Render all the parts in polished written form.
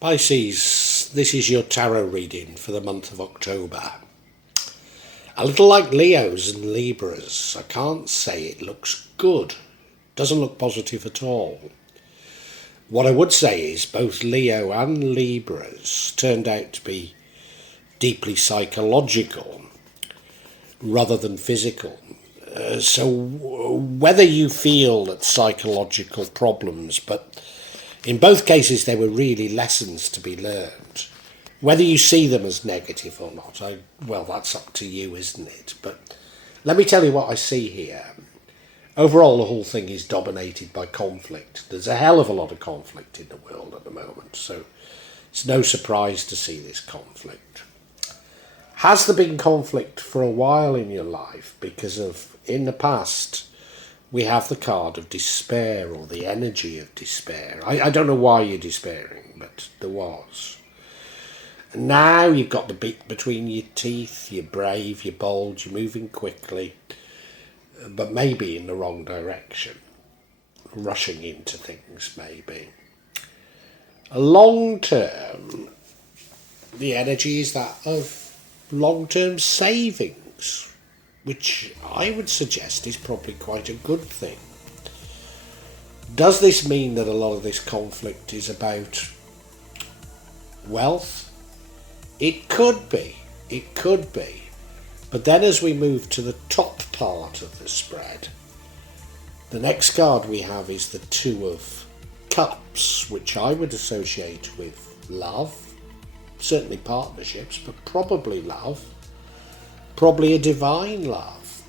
Pisces, this is your tarot reading for the month of October. A little like Leos and Libras, I can't say it looks good. Doesn't look positive at all. What I would say is both Leo and Libras turned out to be deeply psychological rather than physical. So whether you feel that psychological problems, but in both cases they were really lessons to be learned. Whether you see them as negative or not, well, that's up to you, isn't it? But let me tell you what I see here. Overall, the whole thing is dominated by conflict. There's a hell of a lot of conflict in the world at the moment, so it's no surprise to see this conflict. Has there been conflict for a while in your life because of, in the past, we have the card of despair or the energy of despair. I don't know why you're despairing, but there was. And now you've got the bit between your teeth, you're brave, you're bold, you're moving quickly, but maybe in the wrong direction. Rushing into things, maybe. Long term, the energy is that of long-term savings, which I would suggest is probably quite a good thing. Does this mean that a lot of this conflict is about wealth? It could be. But then as we move to the top part of the spread, the next card we have is the Two of Cups, which I would associate with love, certainly partnerships, but probably love, probably a divine love.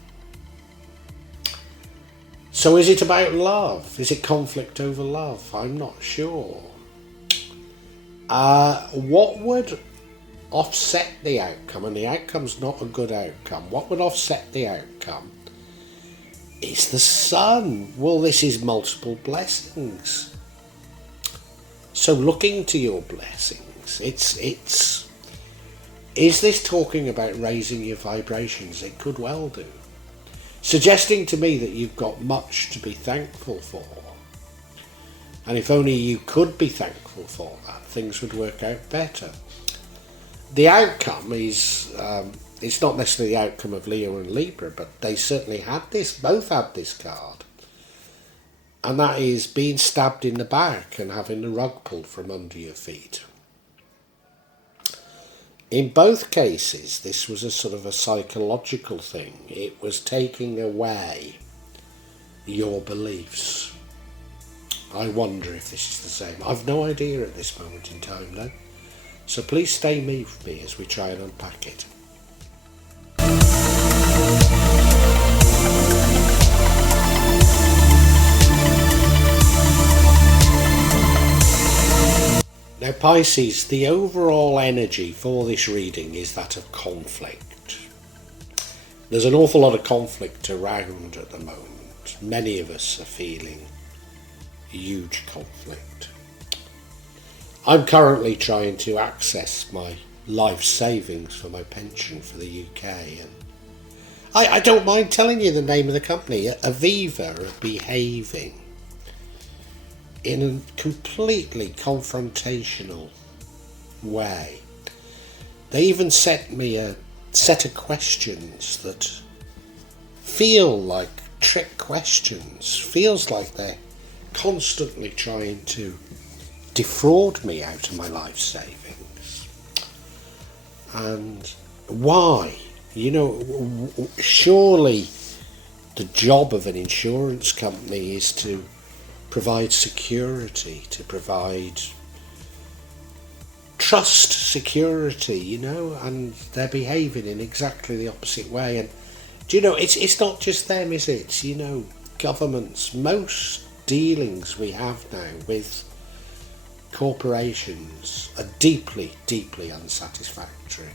So is it about love? Is it conflict over love? I'm not sure. What would offset the outcome, and the outcome's not a good outcome, what would offset the outcome is the Sun. Well, this is multiple blessings. So looking to your blessings, is this talking about raising your vibrations? It could well do. Suggesting to me that you've got much to be thankful for. And if only you could be thankful for that, things would work out better. The outcome is, it's not necessarily the outcome of Leo and Libra, but they certainly had this, both had this card. And that is being stabbed in the back and having the rug pulled from under your feet. In both cases, this was a sort of a psychological thing. It was taking away your beliefs. I wonder if this is the same. I've no idea at this moment in time, though. So please stay with me as we try and unpack it. Now Pisces, the overall energy for this reading is that of conflict. There's an awful lot of conflict around at the moment. Many of us are feeling huge conflict. I'm currently trying to access my life savings for my pension for the UK, and I don't mind telling you the name of the company. Behaviour are behaving in a completely confrontational way. They even sent me a set of questions that feel like trick questions. Feels like they're constantly trying to defraud me out of my life savings. And why? You know, surely the job of an insurance company is to provide security, to provide trust, security, you know, and they're behaving in exactly the opposite way. And do you know, it's not just them, is it? You know, governments, most dealings we have now with corporations are deeply, deeply unsatisfactory.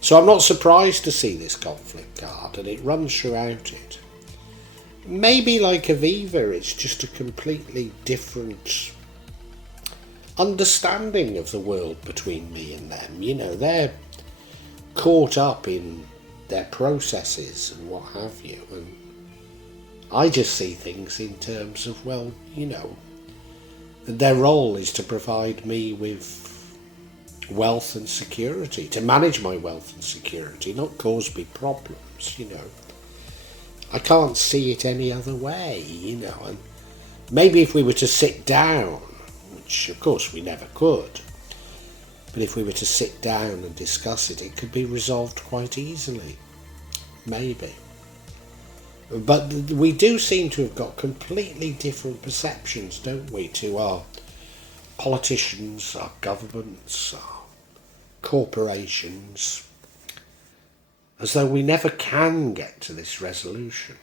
So I'm not surprised to see this conflict card, and it runs throughout it. Maybe like Aviva, it's just a completely different understanding of the world between me and them. You know, they're caught up in their processes and what have you, and I just see things in terms of, well, you know, Their role is to provide me with wealth and security, to manage my wealth and security, not cause me problems, I can't see it any other way, and maybe if we were to sit down, which of course we never could, but if we were to sit down and discuss it, it could be resolved quite easily, maybe. But we do seem to have got completely different perceptions, don't we, to our politicians, our governments, our corporations, as though we never can get to this resolution.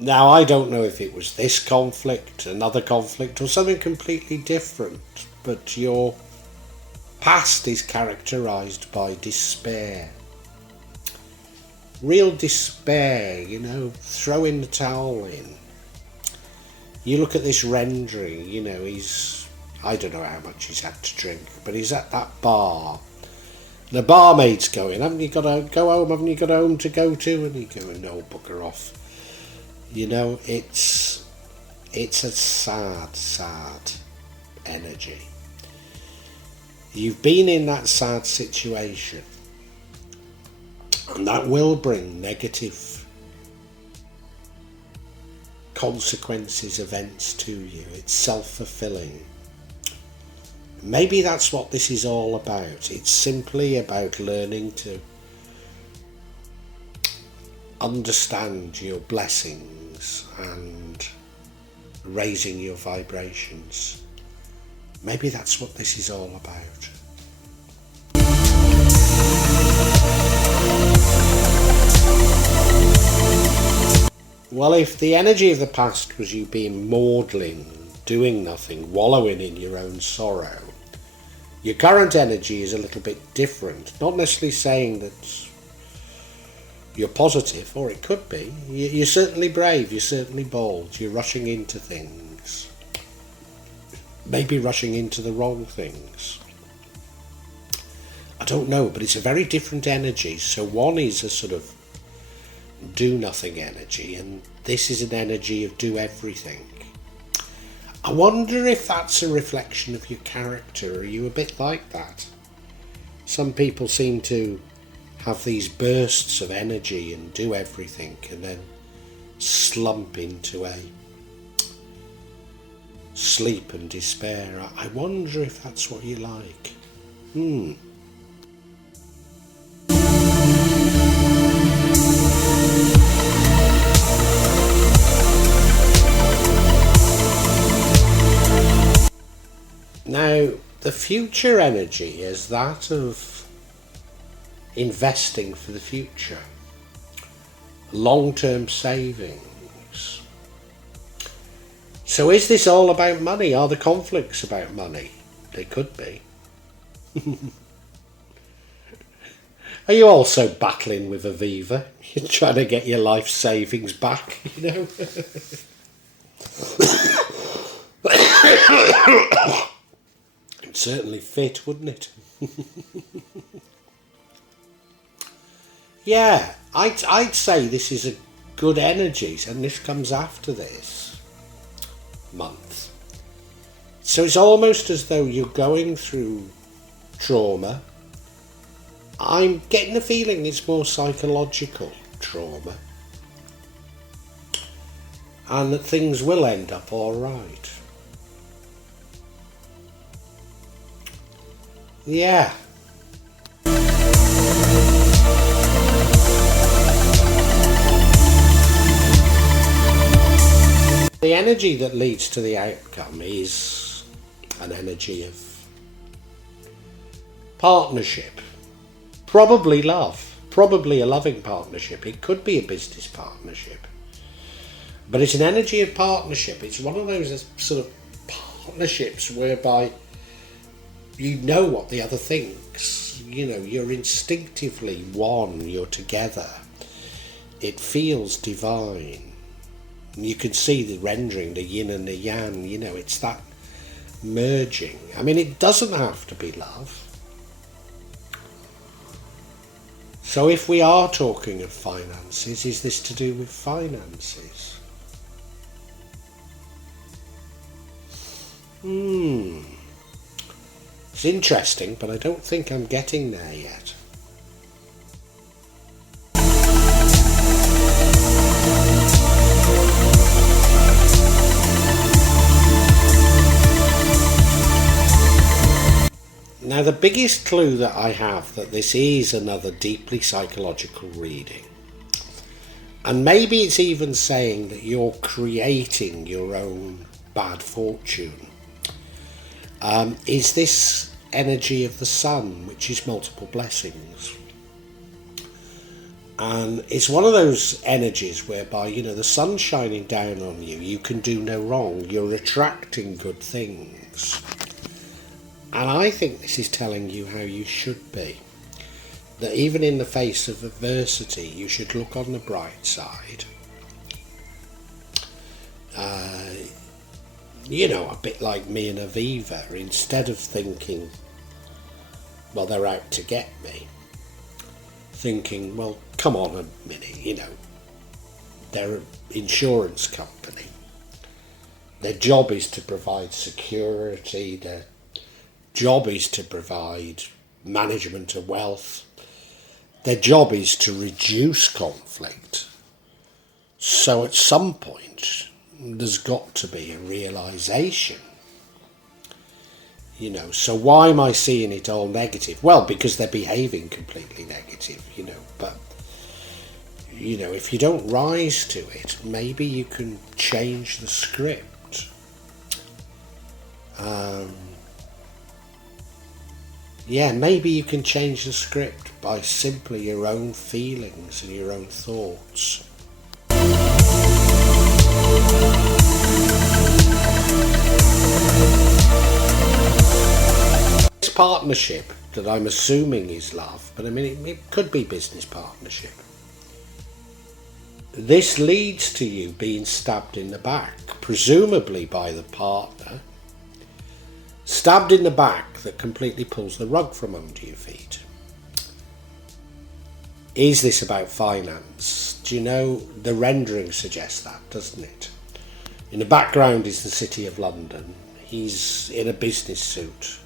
Now, I don't know if it was this conflict, another conflict, or something completely different, but your past is characterised by despair. Real despair, throwing the towel in. You look at this rendering, I don't know how much he's had to drink, but he's at that bar. The barmaid's going, haven't you got to go home, haven't you got a home to go to? And he's going, no, bugger off. It's a sad energy. You've been in that sad situation, and that will bring negative consequences, events to you. It's self-fulfilling. Maybe that's what this is all about. It's simply about learning to understand your blessings and raising your vibrations. Maybe that's what this is all about. Well, if the energy of the past was you being maudlin, doing nothing, wallowing in your own sorrow, your current energy is a little bit different. Not necessarily saying that you're positive, or it could be. You're certainly brave, you're certainly bold, you're rushing into things. Maybe rushing into the wrong things. I don't know, but it's a very different energy. So one is a sort of do nothing energy, and this is an energy of do everything. I wonder if that's a reflection of your character. Are you a bit like that? Some people seem to have these bursts of energy and do everything and then slump into a sleep and despair. I wonder if that's what you like. Now, the future energy is that of investing for the future, long-term savings. So is this all about money? Are the conflicts about money? They could be. Are you also battling with Aviva? You're trying to get your life savings back, It'd certainly fit, wouldn't it? Yeah, I'd say this is a good energy, and this comes after this month. So it's almost as though you're going through trauma. I'm getting the feeling it's more psychological trauma, and that things will end up all right. Yeah. The energy that leads to the outcome is an energy of partnership, probably love, probably a loving partnership. It could be a business partnership, but it's an energy of partnership. It's one of those sort of partnerships whereby you know what the other thinks, you're instinctively one, you're together. It feels divine. You can see the rendering, the yin and the yang, it's that merging. I mean, it doesn't have to be love. So if we are talking of finances, is this to do with finances? It's interesting, but I don't think I'm getting there yet. Now, the biggest clue that I have that this is another deeply psychological reading, and maybe it's even saying that you're creating your own bad fortune, is this energy of the sun, which is multiple blessings. And it's one of those energies whereby, the sun's shining down on you, you can do no wrong, you're attracting good things. And I think this is telling you how you should be. That even in the face of adversity, you should look on the bright side. A bit like me and Aviva, instead of thinking, well, they're out to get me, thinking, well, come on a minute, they're an insurance company. Their job is to provide security, their job is to provide management of wealth. Their job is to reduce conflict. So at some point, there's got to be a realization. So why am I seeing it all negative? Well, because they're behaving completely negative, but, if you don't rise to it, maybe you can change the script. Maybe you can change the script by simply your own feelings and your own thoughts. This partnership that I'm assuming is love, but it could be business partnership. This leads to you being stabbed in the back, presumably by the partner. Stabbed in the back that completely pulls the rug from under your feet. Is this about finance? Do you know, the rendering suggests that, doesn't it? In the background is the City of London. He's in a business suit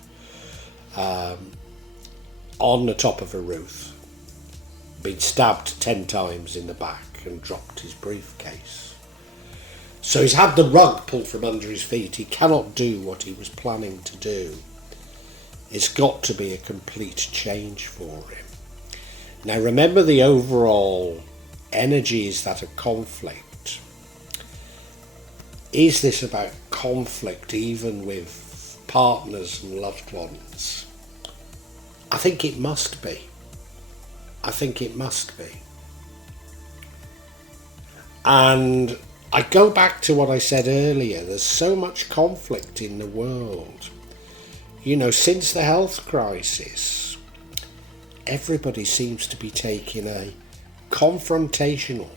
on the top of a roof, been stabbed 10 times in the back and dropped his briefcase. So he's had the rug pulled from under his feet. He cannot do what he was planning to do. It's got to be a complete change for him. Now remember, the overall energy is that of conflict. Is this about conflict even with partners and loved ones? I think it must be. And I go back to what I said earlier. There's so much conflict in the world. Since the health crisis, everybody seems to be taking a confrontational,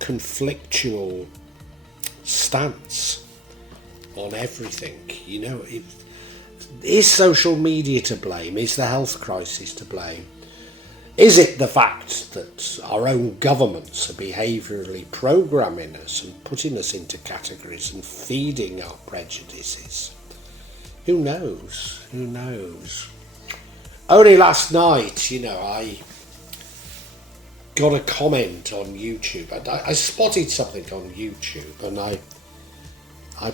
conflictual stance on everything. Is social media to blame? Is the health crisis to blame? Is it the fact that our own governments are behaviourally programming us and putting us into categories and feeding our prejudices? Who knows? Only last night, I got a comment on YouTube. I spotted something on YouTube and I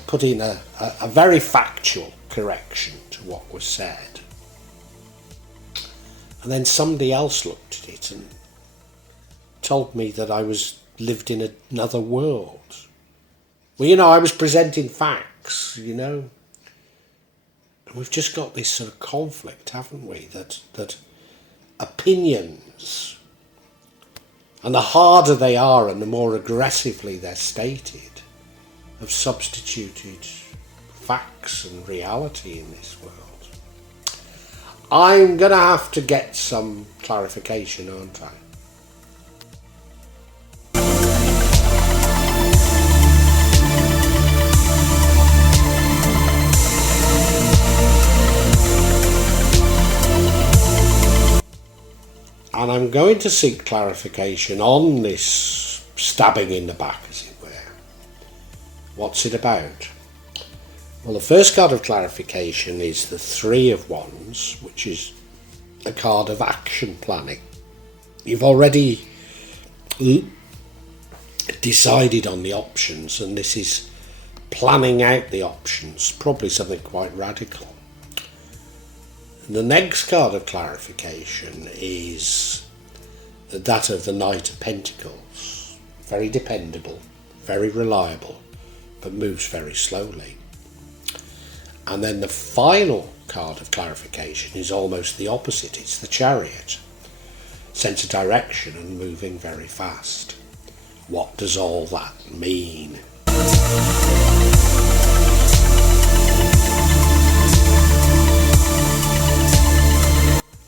put in a very factual correction to what was said. And then somebody else looked at it and told me that I lived in another world. Well, I was presenting facts, And we've just got this sort of conflict, haven't we? That opinions, and the harder they are and the more aggressively they're stated, have substituted facts and reality in this world. I'm going to have to get some clarification, aren't I? And I'm going to seek clarification on this stabbing in the back, as it were. What's it about? Well, the first card of clarification is the Three of Wands, which is a card of action planning. You've already decided on the options, and this is planning out the options, probably something quite radical. The next card of clarification is that of the Knight of Pentacles. Very dependable, very reliable, but moves very slowly. And then the final card of clarification is almost the opposite. It's the Chariot. Sense of direction and moving very fast. What does all that mean?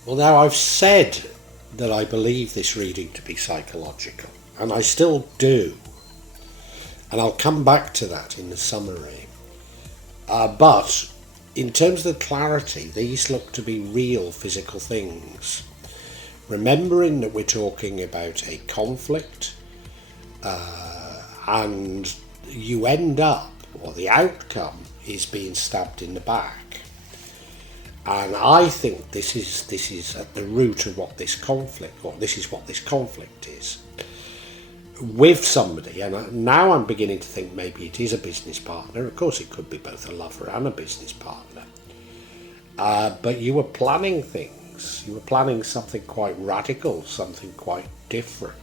Well, now I've said that I believe this reading to be psychological, and I still do. And I'll come back to that in the summary. But in terms of the clarity, these look to be real physical things. Remembering that we're talking about a conflict, and you end up, or the outcome is being stabbed in the back. And I think this is at the root of what this conflict, or this is what this conflict is. With somebody, and now I'm beginning to think maybe it is a business partner. Of course, it could be both a lover and a business partner. But you were planning things. You were planning something quite radical, something quite different.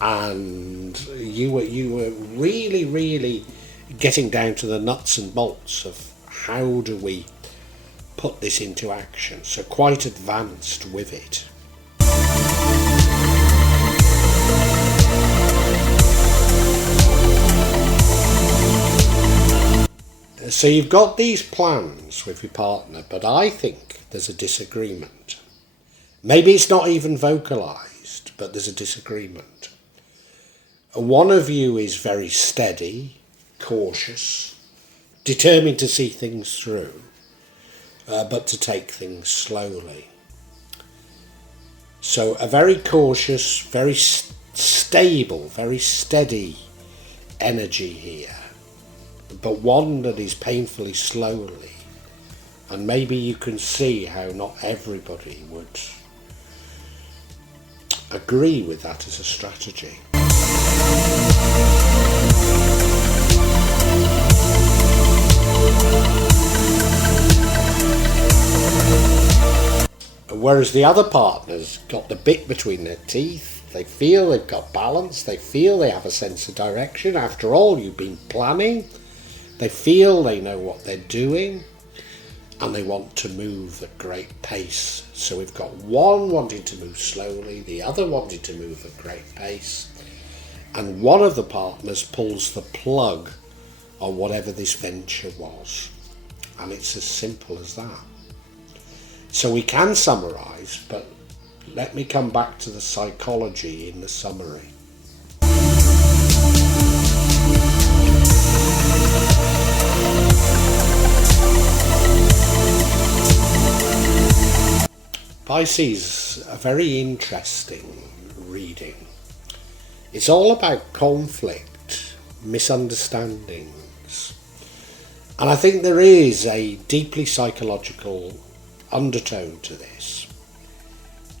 And you were really getting down to the nuts and bolts of how do we put this into action. So quite advanced with it. So you've got these plans with your partner, but I think there's a disagreement. Maybe it's not even vocalized, but there's a disagreement. One of you is very steady, cautious, determined to see things through, but to take things slowly. So a very cautious, very stable, very steady energy here, but one that is painfully slowly. And maybe you can see how not everybody would agree with that as a strategy. Whereas the other partner's got the bit between their teeth, they feel they've got balance, they feel they have a sense of direction. After all, you've been planning, they feel they know what they're doing, and they want to move at great pace. So we've got one wanting to move slowly, the other wanting to move at great pace, and one of the partners pulls the plug on whatever this venture was. And it's as simple as that. So we can summarise, but let me come back to the psychology in the summary. Pisces, a very interesting reading. It's all about conflict, misunderstandings. And I think there is a deeply psychological undertone to this.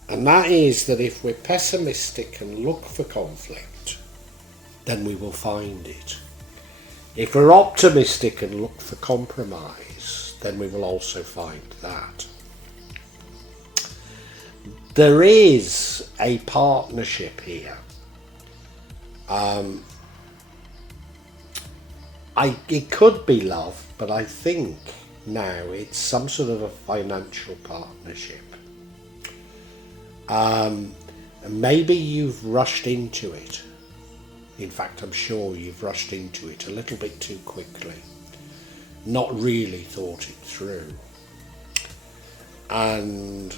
And that is that if we're pessimistic and look for conflict, then we will find it. If we're optimistic and look for compromise, then we will also find that. There is a partnership here. It could be love, but I think now it's some sort of a financial partnership. Maybe you've rushed into it. In fact, I'm sure you've rushed into it a little bit too quickly, not really thought it through. And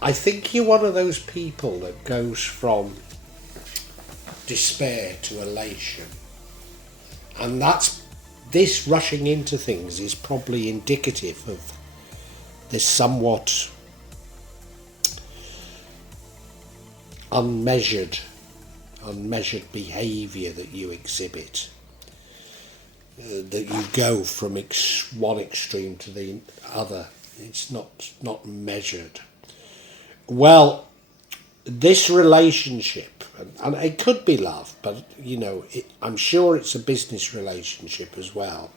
I think you're one of those people that goes from despair to elation. And this rushing into things is probably indicative of this somewhat unmeasured behaviour that you exhibit, that you go from one extreme to the other. It's not measured. Well, this relationship, and it could be love, but I'm sure it's a business relationship as well.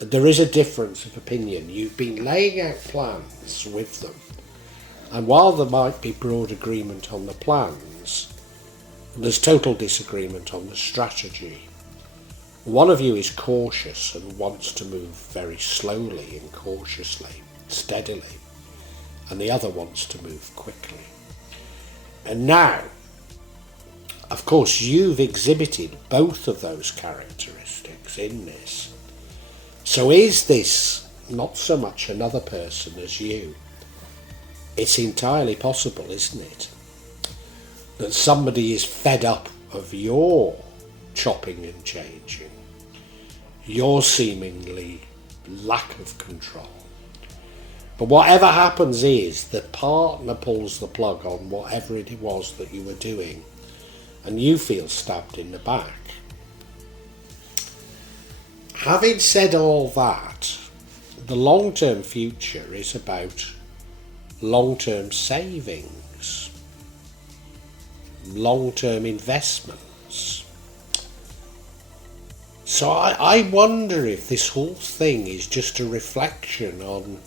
There is a difference of opinion. You've been laying out plans with them, and while there might be broad agreement on the plans, there's total disagreement on the strategy. One of you is cautious and wants to move very slowly and cautiously, steadily, and the other wants to move quickly. And now, of course, you've exhibited both of those characteristics in this. So is this not so much another person as you? It's entirely possible, isn't it, that somebody is fed up of your chopping and changing, your seemingly lack of control. But whatever happens is the partner pulls the plug on whatever it was that you were doing, and you feel stabbed in the back. Having said all that, the long-term future is about long-term savings, long-term investments. So I wonder if this whole thing is just a reflection on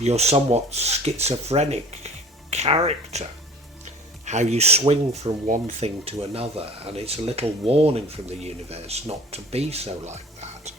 your somewhat schizophrenic character, how you swing from one thing to another, and it's a little warning from the universe not to be so like that.